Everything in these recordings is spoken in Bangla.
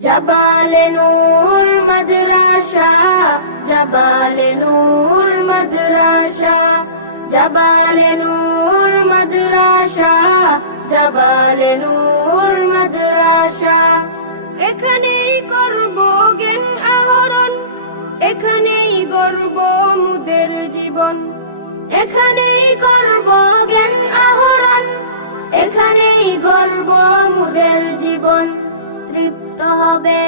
জবালে নূর মাদ্রাসা জবালে নূর মাদ্রাসা জবালে নূর মাদ্রাসা জবালে নূর মাদ্রাসা এখানেই করব জ্ঞান আহরণ এখানেই গর্ব মুদের জীবন এখানেই করব জ্ঞান হবে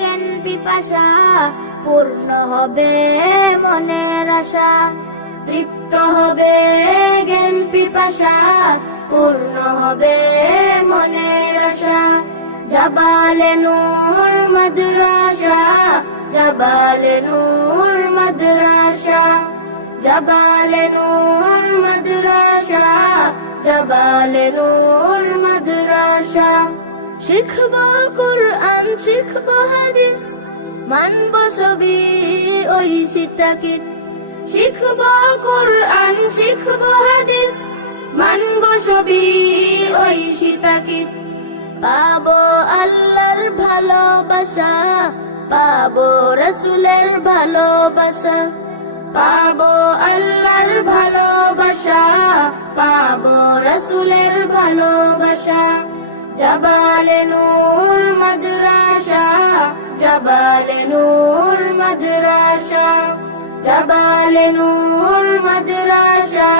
জ্ঞান পিপাসা, পূর্ণ হবে মনের আশা। তৃপ্ত হবে জ্ঞান পিপাসা, পূর্ণ হবে মনের আশা। জবালে নূর মাদ্রাসা, জবালে নূর মাদ্রাসা। জবালে নূর মাদ্রাসা, জবালে নূর শিখব কুরআন, শিখব হাদিস, মানব সবই ওই সীতাকিত শিখব কুরআন, শিখব হাদিস, মানব সবই ওই সীতাকিত পাবো আল্লাহর ভালোবাসা, পাবো রসুলের ভালোবাসা। পাবো আল্লাহর ভালোবাসা, পাবো রসুলের ভালোবাসা। জবালে নূর মাদ্রাসা জবালে নূর মাদ্রাসা জবালে নূর মাদ্রাসা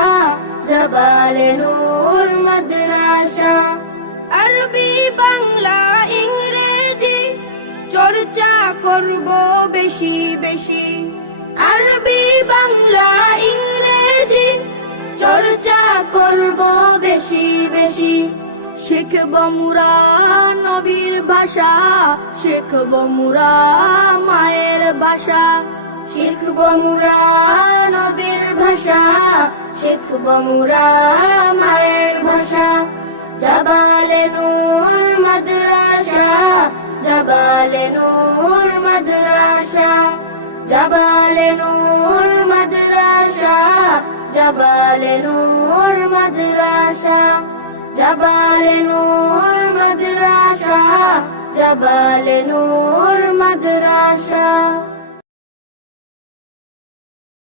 জবালে নূর মাদ্রাসা আরবি বাংলা ইংরেজি চর্চা করব বেশি বেশি আরবি বাংলা ইংরেজি চর্চা করব বেশি বেশি শিখব মুরা নবীর ভাষা, শিখব মুরা মায়ের ভাষা, শিখব মুরা নবীর ভাষা, শিখব মুরা মায়ের ভাষা। জবালে নূর মাদ্রাসা, জবালে নূর মাদ্রাসা। জবালে নূর মাদ্রাসা, জবালে নূর জবালে নূর মাদ্রাসা জবালে নূর